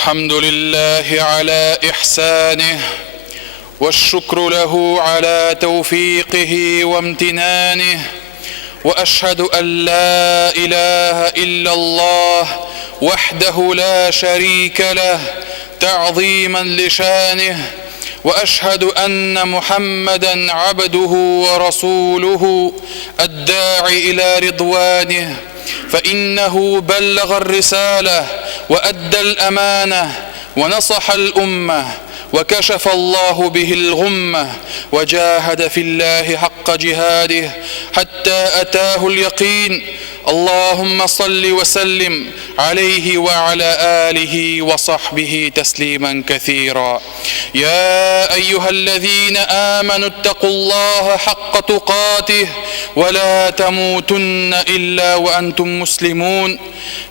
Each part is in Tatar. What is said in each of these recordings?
الحمد لله على إحسانه والشكر له على توفيقه وامتنانه وأشهد أن لا إله إلا الله وحده لا شريك له تعظيما لشانه وأشهد أن محمدا عبده ورسوله الداعي إلى رضوانه فإنه بلغ الرسالة وأدى الأمانة ونصح الأمة وكشف الله به الغمة وجاهد في الله حق جهاده حتى أتاه اليقين اللهم صل وسلم عليه وعلى آله وصحبه تسليما كثيرا. يا أيها الذين آمنوا اتقوا الله حق تقاته ولا تموتن إلا وأنتم مسلمون.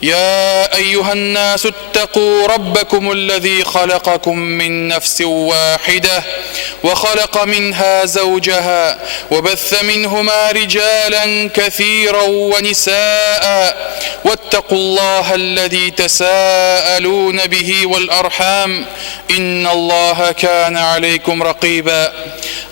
يا أيها الناس اتقوا ربكم الذي خلقكم من نفس واحدة وخلق منها زوجها وبث منهما رجالا كثيرا ونساء واتقوا الله الذي تساءلون به والأرحام إن الله كان عليكم رقيبا.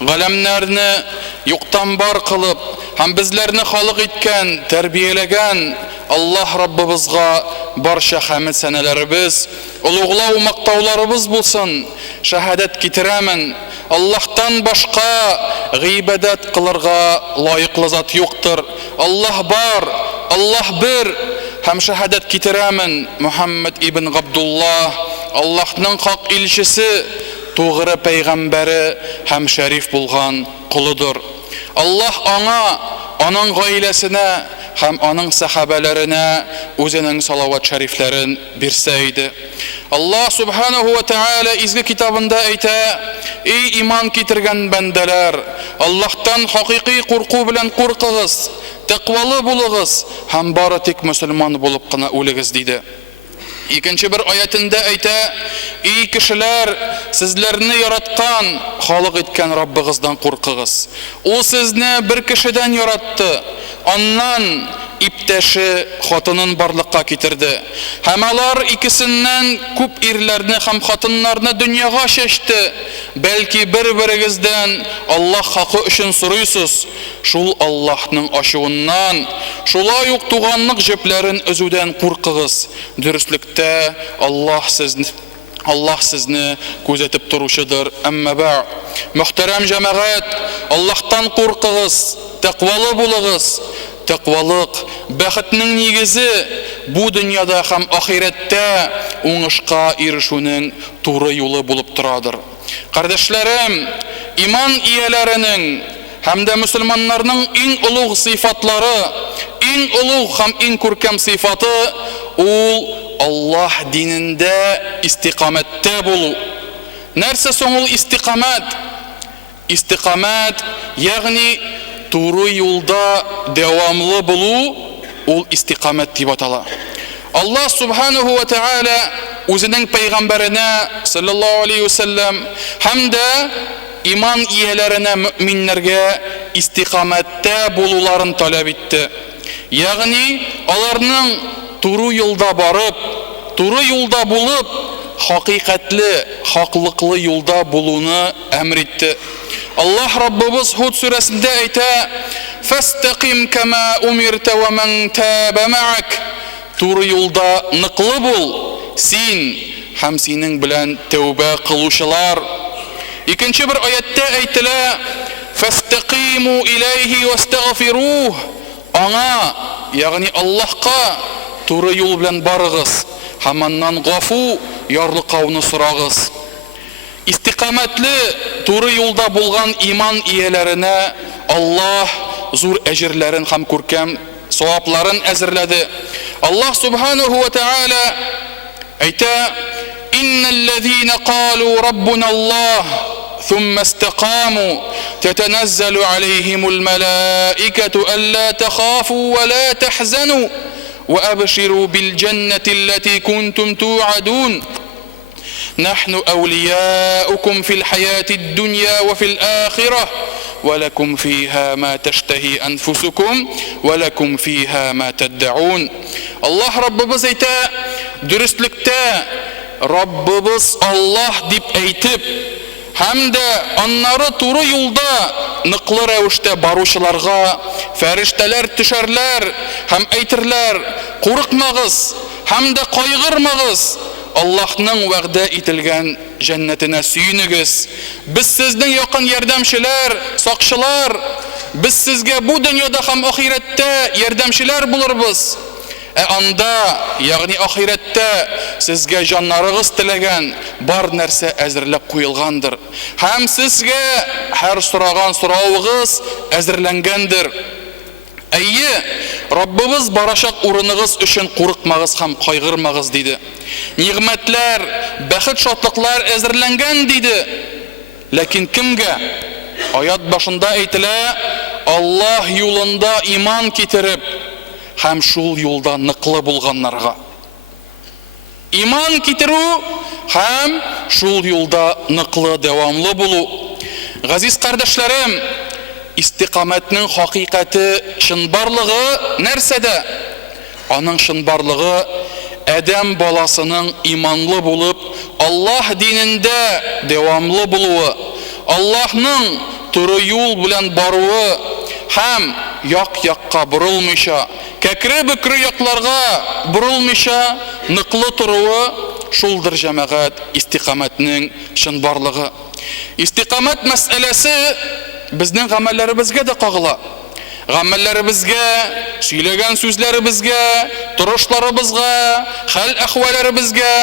Galamlarını yoktan bar kılıp hem bizlerini halık etken, terbiyelegen Allah Rabbimizga barşa hamd senelerimiz, uluglaw maqtawlarımız bulsun. Şehadet getiremen Allah'tan başka gıybedet kılırga layıklı zat yoktur. Allah bar, Allah bir. Hem şehadet getiremen Muhammed ibn Abdullah Allah'ın hak ilçisi, doğru peygamberi hem şerif bulgan kuludur. Allah ona, onun gailesine hem onun sahabelerine özünün salavat şeriflerin birseydi. Allah subhanahu ve teala izgi kitabında eyte: ey iman getirgen bendeler, Allah'tan hakiki korku bilen korkıgız, takvalı buluguz, hem bari tek Müslüman bulup kına ölügüz dedi. İkinci bir ayetinde eyte: ey kişiler, sizlerini yaratkan, halık etken Rabbinizden korkıgız. O sizni bir kişiden yarattı, ondan ipteşi hatının barlıkka getirdi. Hem alar ikisinden küp irlerini hem hatınlarını dünyaya şeşti. Belki bir-birinizden Allah hakkı için soruyorsunuz. Şul Allah'ın aşığından, şula yok tuğanlık ceplerin özüden korkıgız. Dürüstlükte Allah sizni gözetip duruşudur. Emme ba' muhterem cemaat, Allah'tan korkıgız, takvalı buluguz. Takvalık, baxtning negizi bu dünyada hem ahirette oңышка erişүүнең to'g'ri yo'li bo'lib turadir. Kardeşlerim, iman iyelerinin hem de Müslümanlarının en ulug sıfatları, en ulug hem en көркем sıfatı ol Allah dininde istiqamette bulu. Nerse soňul istiqamat? Istiqamat yani doğru yolda devamlı bulu, ol istiqamet diye atala. Allah subhanahu ve teala özünün peygamberine sallallahu aleyhi ve sellem hem de iman iyelerine, müminlerge istiqamette buluların talep etti. Yani onların doğru yolda barıp, doğru yolda bulup, hakikatli, haklıklı yolda bulunu emretti. Allah Rabbimiz Hud suresinde eyte: "Fastaqim kema umirte ve men tabe ma'ak." Doğru yolda nıklı bul, sen hem senin bilen tevbe kıluşlar. İkinci bir ayette eytile: "Fastaqimu ileyhi vestagfiruh." Ona, yani Allah'a doğru yol bilen barıgız, hem ondan gafu, yarlıqavını sorağız. İstikametli, doğru yolda bulgan iman iyelerine Allah zor ecirlerin hem көркем savapların ezirledi. Allah subhanahu ve teala eyte: "İnnellezîne qâlû rabbunallah ثُمَّ اسْتَقَامُوا تَتَنَزَّلُ عَلَيْهِمُ الْمَلَائِكَةُ أَلَّا تَخَافُوا وَلَا تَحْزَنُوا وَأَبْشِرُوا بِالْجَنَّةِ الَّتِي كُنْتُمْ تُوعَدُونَ نحن أولياؤكم في الحياة الدنيا وفي الآخرة ولكم فيها ما تشتهي أنفسكم ولكم فيها ما تدعون." Allah Rabbimiz eyte: dürüstlükte, Раббыбыз Аллах дип әйтеп, һәм дә аннары туры юлда ныклы рәвештә баручыларга фәрештәләр төшәрләр һәм әйтерләр: курыкмагыз һәм дә кайгырмагыз, Аллаһның вәгъдә ителгән җәннәтенә сөенегез. Без сезнең якын ярдәмчеләр, сакчылар, без сезгә бу дөньяда һәм ахирәттә ярдәмчеләр булырбыз. Анда, ягъни ахирәттә сезгә җаннарыгыз теләгән бар нәрсә әзерләп куелгандыр. Һәм сезгә һәр сораган соравыгыз әзерләнгәндер. Әйе, Раббыбыз барачак урыныгыз өчен курыкмагыз һәм кайгырмагыз диде. Нигъмәтләр, бәхет, шатлыклар әзерләнгән диде. Ләкин кемгә? Аят башында әйтелә: Аллаһ юлында иман китереп һәм шул юлда ныклы булганнарга. Иман китерү һәм шул юлда ныклы, дәвамлы булу. Газиз кардәшләрем, истиқамәтнең хакыйкате, чынбарлыгы нәрсәдә? Аның чынбарлыгы Адәм баласының иманлы булып, Аллаһ динендә дәвамлы булуы, Аллаһның туры юл белән баруы һәм як-якка борылмыйча, кәкре-бөкре якларга борылмыйча ныклы торуы, шулдыр җәмәгать истиқамәтнең чынбарлыгы. Истиқамәт мәсьәләсе безнең гамәлләребезгә дә кагыла. Гамәлләребезгә, сөйләгән сүзләребезгә, торышларыбызга, хәл-әхвәләребезгә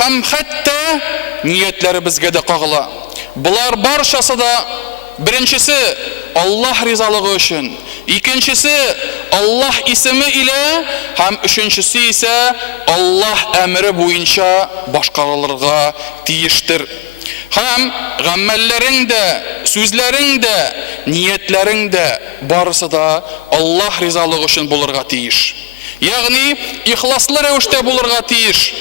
һәм хәтта ниятләребезгә дә кагыла. Булар барчасы да беренчесе Аллаһ ризалыгы өчен, икенчесе Аллаһ исеме илә һәм өченчесе исә Аллаһ әмере буенча башкарылырга тиештер. Һәм гамәлләрең дә, сүзләрең дә, ниятләрең дә барысы да Аллаһ ризалыгы өчен булырга тиеш. Ягъни ихласлы рәвештә булырга тиеш.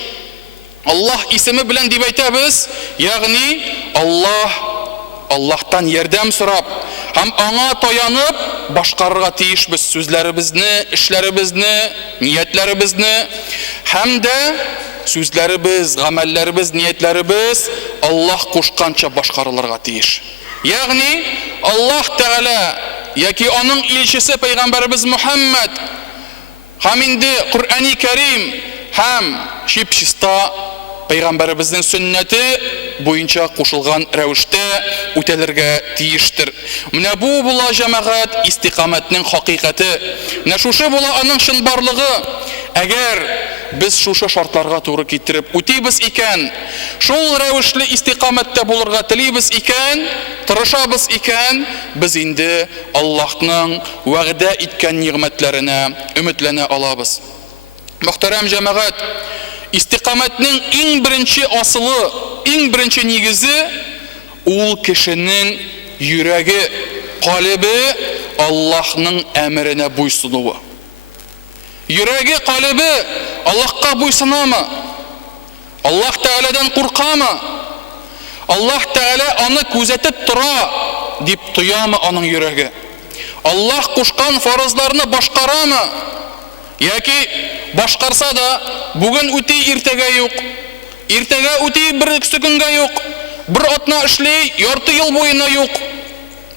Аллаһ исеме белән дип әйтәбез, ягъни Аллаһтан ярдәм сорап һәм аңа таянып башкарырга тиешбез сүзләребезне, эшләребезне, ниятләребезне, һәм дә сүзләребез, гамәлләребез, ниятләребез Аллаһ кушканча башкарылырга тиеш. Ягъни Аллаһ Тәгалә яки аның илчесе пәйгамбәребез Мөхәммәд һәм инде Куръани Кәрим һәм чип-чиста пәйгамбәребезнең сөннәте буенча кушылган рәвештә үтәлергә тиештер. Менә бу була җәмәгать истиқамәтнең хакыйкате. Менә шушы була аның чынбарлыгы. Әгәр без шушы шартларга туры китереп үтибез икән, шул рәвешле истиқамәттә булырга телибез икән, тырышабыз икән, без инде Аллаһның вәгъдә иткән нигъмәтләренә өметләнә алабыз. Мөхтәрәм җәмәгать, истиқамәтнең иң беренче асылы, иң беренче нигезе ул кешенең йөрәге, калбе Аллаһның әмеренә буйсынуы. Йөрәге, калбе Аллаһка буйсынамы? Аллаһ Тәгаләдән куркамы? Аллаһ Тәгалә аны күзәтеп тора дип тоямы аның йөрәге? Аллаһ кушкан фарызларны башкарамы? Яки башкарса да бүген үти, иртәгә юк. Иртәгә үти, бер көнгә юк. Бер атна эшли, ярты ел буена юк.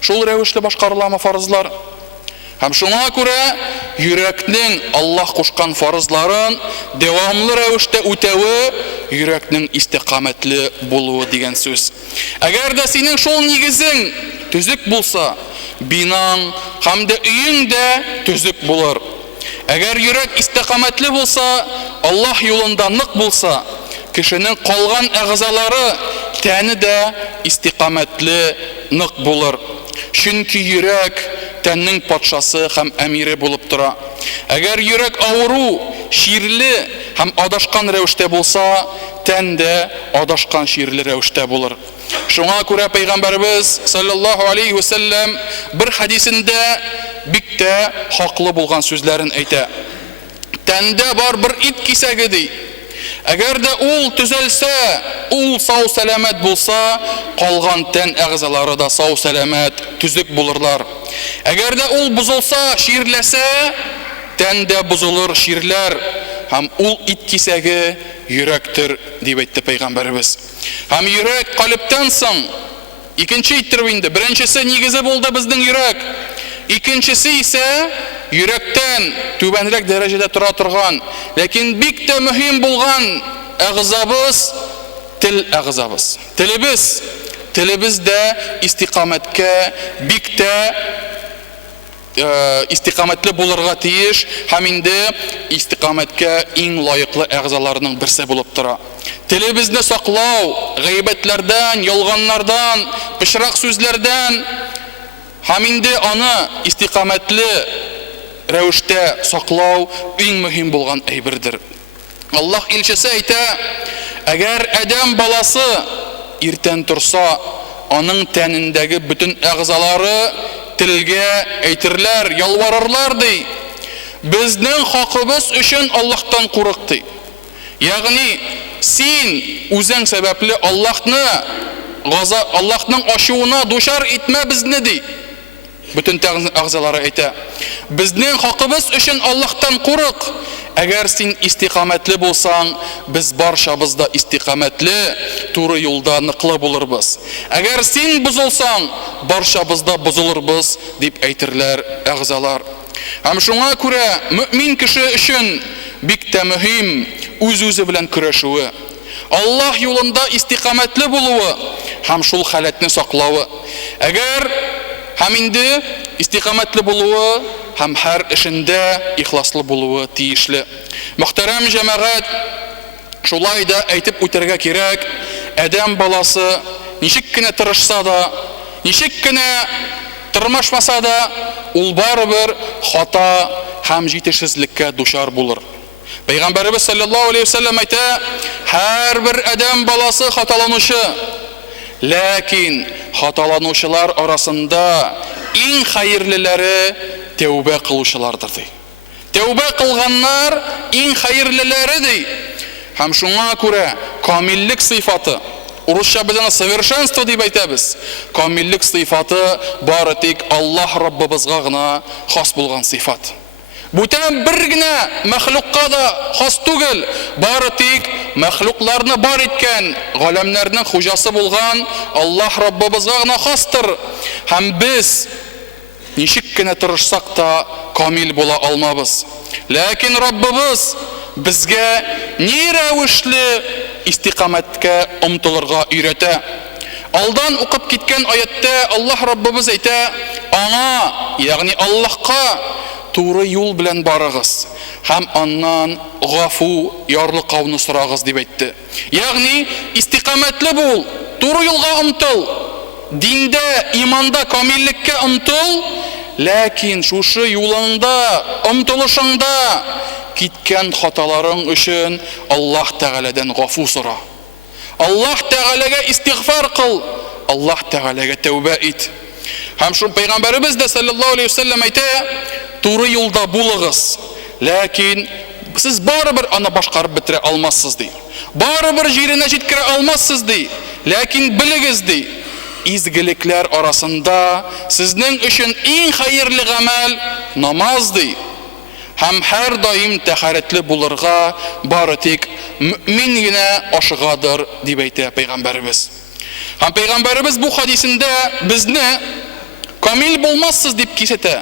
Шул рәвешле башкарыламы фарызлар? Һәм шуңа күрә йөрәкнең Аллаһ кушкан фарызларын дәвамлы рәвештә үтәве йөрәкнең истиқамәтле булуы дигән сүз. Әгәр дә синең шул нигезең төзек булса, бинаң һәм дә өең дә төзек булыр. Әгәр йөрәк истиқамәтле булса, Аллаһ юлында нык булса, кешенең калган әгъзалары, тәне дә истиқамәтле, нык булыр. Чөнки йөрәк тәннең патшасы һәм әмире булып тора. Әгәр йөрәк авыру, ширле һәм адашкан рәвештә булса, тән дә адашкан, ширле рәвештә булыр. Шуңа күрә пәйгамбәрбез саллаллаһу алейхи ва саллям бер хадисендә бик тә хаклы булган сүзләрен әйтә. Тәндә бар бер ит кисәге ди. Әгәр дә ул төзәлсә, ул сау-сәламәт булса, калган тән әгъзалары да сау-сәламәт, төзек булырлар. Әгәр дә ул бузылса, ширләсә, тән дә бузылыр, ширләр. Һәм ул ит кисәге йөрәктер дип әйтте Пәйгамбәребез. Һәм йөрәк калептән соң икенче әйттерү инде. Беренчесе нигезе булды безнең йөрәк. Икенчесе исә йөрәктән түбәнрәк дәрәҗәдә тора торган, ләкин бик тә мөһим булган әгъзабыз тел әгъзабыз. Телебез дә истиқамәткә бик тә истиқамәтле булырга тиеш, һәм инде истиқамәткә иң лаеклы әгъзаларның берсе булып тора. Телебезне саклау гайбәтләрдән, ялганнардан, пычрак сүзләрдән, һәм инде аны истиқамәтле рәвештә саклау иң мөһим булган әйбердер. Аллаһ илчесе әйтә: әгәр адәм баласы иртән торса, аның тәнендәге бүтән әгъзалары телгә әйтерләр, ялварырлар ди. Безнең хакыбыз өчен Аллаһтан курык ди. Ягъни син үзең сәбәпле Аллаһның ачуына дучар итмә безне ди. Бүтән әгъзалары әйтә: безнең хакыбыз өчен Аллаһтан курык. Әгәр син истиқамәтле булсаң, без барчабыз да истиқамәтле, туры юлда ныклы булырбыз. Әгәр син бузылсаң, барчабыз да бузылырбыз дип әйтерләр әгъзалар. Һәм шуңа күрә мөмин кеше өчен бик тә мөһим үз-үзе белән көрәшүе, Аллаһ юлында истиқамәтле булуы һәм шул халәтне саклауы. Әгәр һәм инде истиқамәтле булуы һәм һәр эшендә ихласлы булуы тиешле. Мөхтәрәм җәмәгать, шулай да әйтеп үтәргә кирәк, адәм баласы ничек кенә тырышса да, ничек кенә тырмашмаса да, ул барыбер хата һәм җитешсезлеккә дучар булыр. Пәйгамбәребез саллаллаһу алейхи ва саллям әйтә: һәрбер адәм баласы хаталанучы, ләкин хаталанучылар арасында иң хәерлеләре тәүбә кылучылардыр ди. Тәүбә кылганнар иң хәерлеләре ди. Һәм шуңа күрә камиллек сыйфаты, урысча без аны совершенство дип әйтәбез. Камиллек сыйфаты бары тик Аллаһ Раббыбызга гына хас булган сыйфат. Бүтән бер генә мәхлукка да хас түгел, бары тик мәхлукларны бар иткән, галәмнәрнең хуҗасы булган Аллаһ Раббыбызга гына хастыр. Һәм без ничек кенә тырышсак та камил була алмабыз. Ләкин Раббыбыз безгә ни рәвешле истиқамәткә омтылырга өйрәтә. Алдан укып киткән аятта Аллаһ Раббыбыз әйтә: аңа, ягъни Аллаһка туры юл белән барыгыз һәм аннан гафу, ярлыкауны сорагыз дип әйтте. Ягъни истиқамәтле бул, туры юлга омтыл, диндә, иманда камиллеккә омтыл, ләкин шушы юлыңда, омтылышыңда киткән хаталарың өчен Аллаһ Тәгаләдән гафу сора. Аллаһ Тәгаләгә истигъфар кыл, Аллаһ Тәгаләгә тәүбә ит. Һәм шул Пәйгамбәребез дә саллаллаһу алейхи ва саллям әйтә: туры юлда булыгыз, ләкин сез барыбер аны башкарып бетерә алмассыз ди. Барыбер җиренә җиткерә алмассыз ди. Ләкин белегез ди, изгелекләр арасында сезнең өчен иң хәерле гамәл намаз ди. Һәм һәр даим тәһарәтле булырга бары тик мөмин генә ашыгадыр дип әйтә Пәйгамбәребез. Һәм Пәйгамбәребез бу хадисендә безне камил булмассыз дип кисәтә.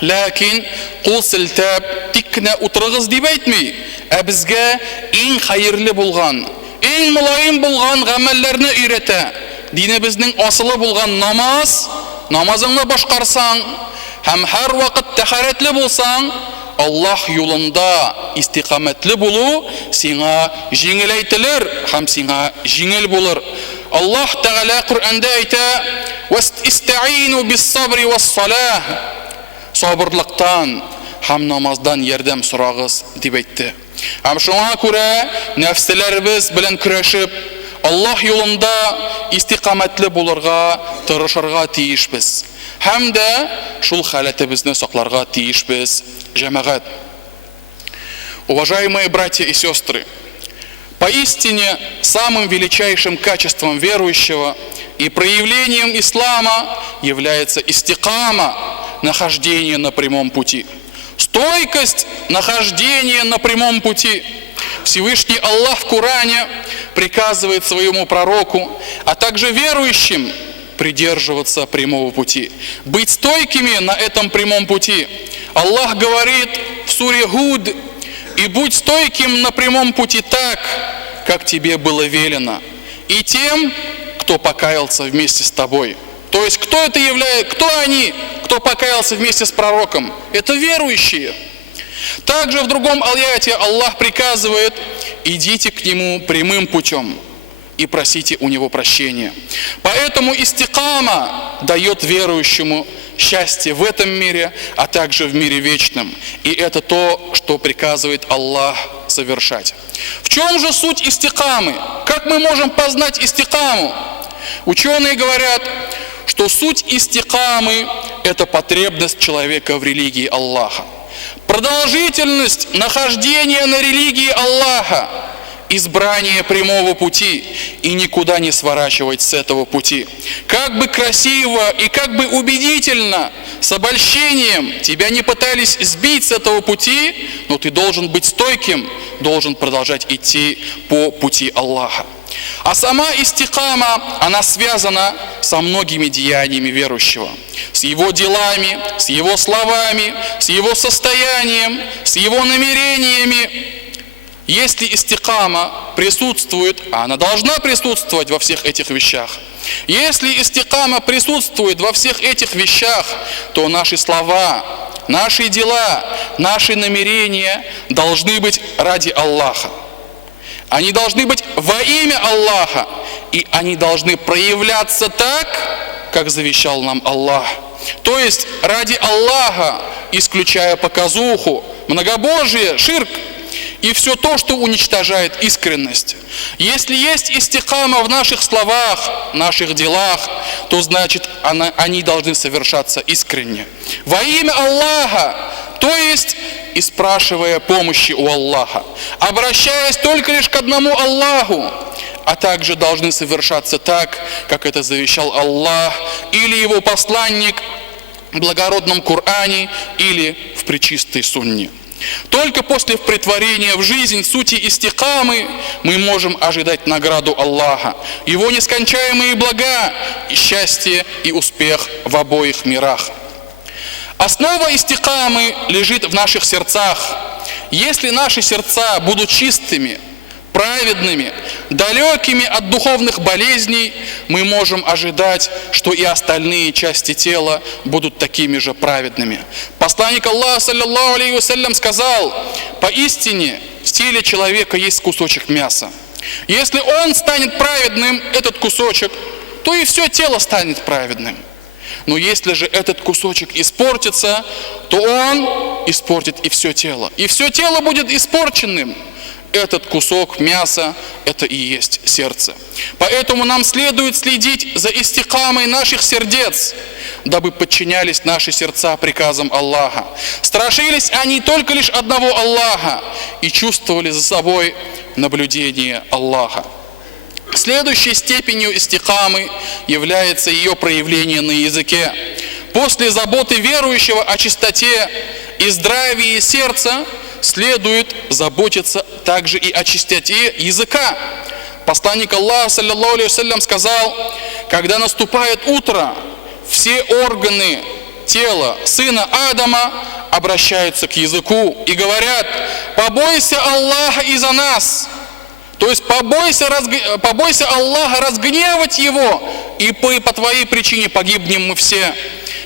Ләкин кул селтәп тик кенә утырыгыз дип әйтми, ә безгә иң хәерле булган, иң мулаим булган гамәлләрне өйрәтә. Динебезнең асылы булган намаз, намазыңны башкарсаң һәм һәр вакыт тәһарәтле булсаң, Аллаһ юлында истиқамәтле булу сиңа җиңеләйтелер һәм сиңа җиңел булыр. Аллаһ Тәгалә Куръанда әйтә: "Вастаину бис-сабри вас-салах", сабырлыктан һәм намаздан ярдәм сорагыз дип әйтте. Һәм шуңа күрә нәфсләребез белән көрәшеп, Аллаһ юлында истиқамәтле булырга тырышырга тиешбез. Һәм дә шул халәтебезне сакларга тиешбез, җәмәгать. Уважаемые братья и сестры, поистине самым величайшим качеством верующего и проявлением ислама является истикама, нахождение на прямом пути. Стойкость нахождения на прямом пути. Всевышний Аллах в Коране приказывает своему пророку, а также верующим придерживаться прямого пути, быть стойкими на этом прямом пути. Аллах говорит в суре Гуд: «И будь стойким на прямом пути так, как тебе было велено, и тем, кто покаялся вместе с тобой». То есть, кто это является, кто они, кто покаялся вместе с пророком? Это верующие. Также в другом аяте Аллах приказывает: идите к нему прямым путем и просите у него прощения. Поэтому истикама дает верующему счастье в этом мире, а также в мире вечном. И это то, что приказывает Аллах совершать. В чем же суть истикамы? Как мы можем познать истикаму? Ученые говорят, что суть истикамы – это потребность человека в религии Аллаха. Продолжительность нахождения на религии Аллаха, избрание прямого пути и никуда не сворачивать с этого пути. Как бы красиво и как бы убедительно, с обольщением тебя не пытались сбить с этого пути, но ты должен быть стойким, должен продолжать идти по пути Аллаха. А сама истикама, она связана со многими деяниями верующего. С его делами, с его словами, с его состоянием, с его намерениями. Если истикама присутствует, а она должна присутствовать во всех этих вещах, если истикама присутствует во всех этих вещах, то наши слова, наши дела, наши намерения должны быть ради Аллаха. Они должны быть во имя Аллаха, и они должны проявляться так, как завещал нам Аллах. То есть ради Аллаха, исключая показуху, многобожие, ширк и все то, что уничтожает искренность. Если есть истикама в наших словах, наших делах, то значит они должны совершаться искренне. Во имя Аллаха, то есть и спрашивая помощи у Аллаха, обращаясь только лишь к одному Аллаху, а также должны совершаться так, как это завещал Аллах или его посланник в благородном Коране или в пречистой Сунне. Только после претворения в жизнь сути истикамы мы можем ожидать награду Аллаха, его нескончаемые блага, и счастье и успех в обоих мирах. Основа истикамы лежит в наших сердцах. Если наши сердца будут чистыми, праведными, далекими от духовных болезней, мы можем ожидать, что и остальные части тела будут такими же праведными. Посланник Аллаха, саллаллаху алейхи вассалям, сказал: поистине в теле человека есть кусочек мяса. Если он станет праведным, этот кусочек, то и все тело станет праведным. Но если же этот кусочек испортится, то он испортит и все тело. И все тело будет испорченным. Этот кусок мяса – это и есть сердце. Поэтому нам следует следить за истикамой наших сердец, дабы подчинялись наши сердца приказам Аллаха. Страшились они только лишь одного Аллаха и чувствовали за собой наблюдение Аллаха. Следующей степенью истикамы является ее проявление на языке. После заботы верующего о чистоте и здравии сердца следует заботиться также и о чистоте языка. Посланник Аллаха, саллаллаху алейхи вассалям, сказал: когда наступает утро, все органы тела сына Адама обращаются к языку и говорят: побойся Аллаха из-за нас. То есть побойся Аллаха, разгневать его, и по твоей причине погибнем мы все.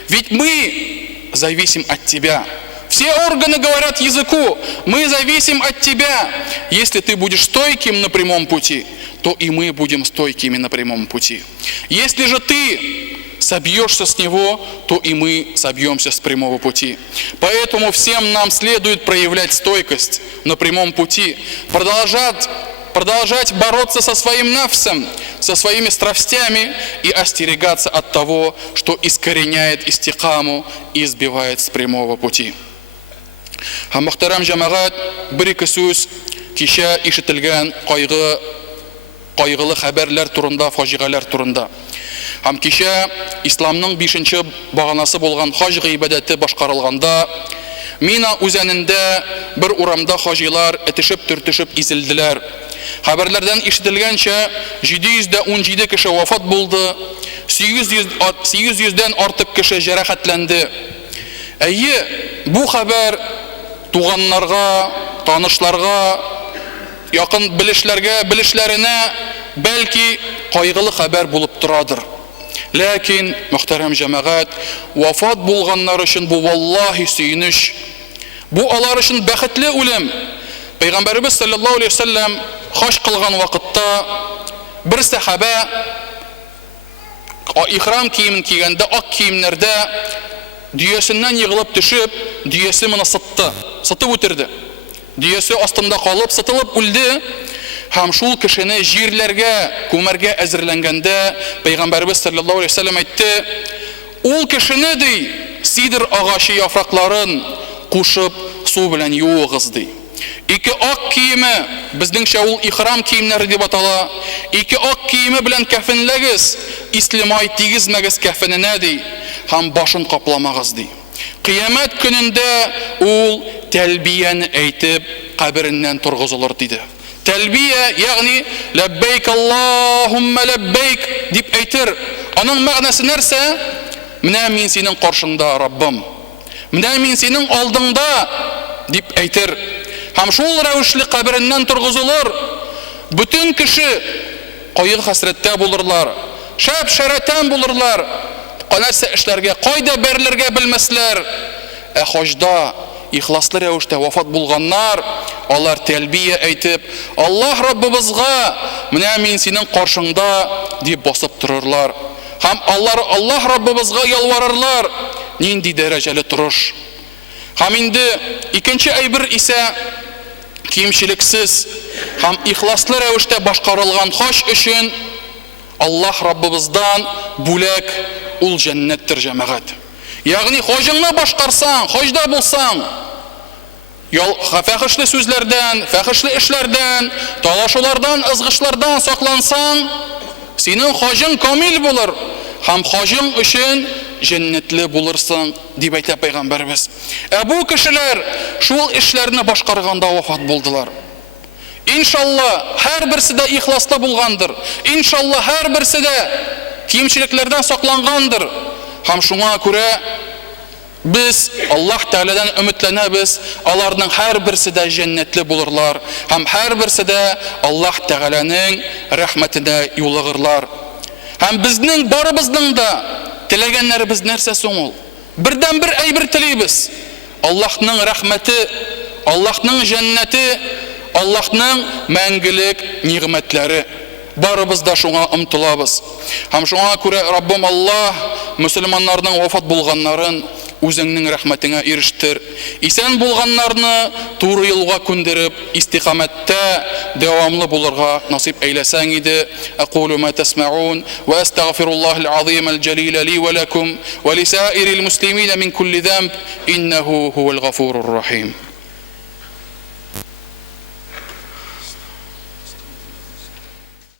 Ведь мы зависим от тебя. Все органы говорят языку: мы зависим от тебя. Если ты будешь стойким на прямом пути, то и мы будем стойкими на прямом пути. Если же ты собьешься с него, то и мы собьемся с прямого пути. Поэтому всем нам следует проявлять стойкость на прямом пути, продолжать бороться со своим нафсом, со своими страстями и остерегаться от того, что искореняет истикаму и сбивает с прямого пути. Мөхтәрәм җәмәгать, бер-ике сүз кичә ишетелгән кайгылы хәбәрләр турында, фаҗигаләр турында. Кичә исламның 5-нче баганасы булган хаҗ гыйбадәте башкарылганда, Мина үзәнендә бер урамда хаҗилар этешеп-төртешеп изелделәр. Хәбәрләрдән ишетелгәнчә 717 кеше вафат булды, 800-дән артык кеше җәрәхәтләнде. Әйе, бу хәбәр туганнарга, танышларга, якын белешләренә бәлки кайгылы хәбәр булып торадыр. Ләкин, мөхтәрәм җәмәгать, вафат булганнар өчен бу валлаһи сөенеч. Бу алар өчен бәхетле үлем. Пәйгамбәрбез саллаллаһу алейһи ва саллям хаҗ кылган вакытта бер сахаба ихрам киемен кигәндә, ак киемнәрдә дөясеннән егылып төшеп, дөясе моны сытып үтерде. Дөясе астында калып, сытылып үлде. Һәм шул кешене җирләргә, күмәргә әзерләнгәндә Пәйгамбәрбез саллаллаһу алейһи ва саллям әйтте: "Ул кешене ди, сидр агачы яфракларын кушып су белән юыгыз" ди. Ике ак киеме, безнеңчә ул ихрам киемнәре дип атала. Ике ак киеме белән кәфенләгез, ислимай тигезмәгез кәфененә ди, һәм башын капламагыз ди. Кыямәт көнендә ул тәлбияне әйтеп кабереннән торгызылыр диде. Тәлбия, ягъни ләббәйк Аллаһумма ләббәйк дип әйтер. Аның мәгънәсе нәрсә? Менә мин синең каршыңда, Раббым. Менә мин синең алдыңда дип әйтер. Һәм шул рәвешле кабереннән торгызылыр. Бүтән кеше кайгы хәсрәттә булырлар, шәп шәрәтән булырлар. Нәрсә эшләргә, кайда берләргә белмәсләр. Хаҗда ихласлы рәвештә вафат булганнар, алар тәлбия әйтеп, Аллаһ Раббыбызга, менә мин синең каршыңда дип басып торырлар. Һәм Аллаһ Раббыбызга ялварырлар. Нинди дәрәҗәле турыш. Һәм инде икенче әйбер исә кимчелексез һәм ихласлы рәвештә башкарылган хаҗ өчен Аллаһ Раббыбыздан бүләк ул җәннәттер җәмәгать. Ягъни хаҗыңны башкарсаң, хаҗда булсаң, фәхешле сүзләрдән, фәхешле эшләрдән, талашулардан, ызгышлардан саклансаң, синең хаҗың камил булыр һәм хаҗың өчен җәннәтле булырсың дип әйтә Пәйгамбәрбез. Бу кешеләр шул эшләрне башкарганда вафат булдылар. Иншалла, һәрберсе дә ихласлы булгандыр. Иншалла, һәрберсе дә кимчелекләрдән саклангандыр. Һәм шуңа күрә без Аллаһ Тәгаләдән өметләнәбез, аларның һәрберсе дә җәннәтле булырлар һәм һәрберсе дә Аллаһ Тәгаләнең рәхмәтенә юлыгырлар. Һәм безнең барыбызның да теләгәннәребез нәрсә соң ул? Бердән-бер әйбер телибез. Аллаһның рәхмәте, Аллаһның җәннәте, Аллаһның мәңгелек нигъмәтләре. Барыбыз да шуңа омтылабыз. Һәм шуңа күрә Раббым Аллаһ мөселманнарның вафат булганнарын үзеңнең рәхмәтеңә ирештер. Исән булганнарны туры юлга күндереп, истиқамәттә дәвамлы булырга насип әйләсәң иде. Aqulu ma tasma'un wa astaghfirullah al-azim al-jalil li wa lakum wa li sa'iril muslimin min kulli dhanb innahu huwal ghafurur rahim.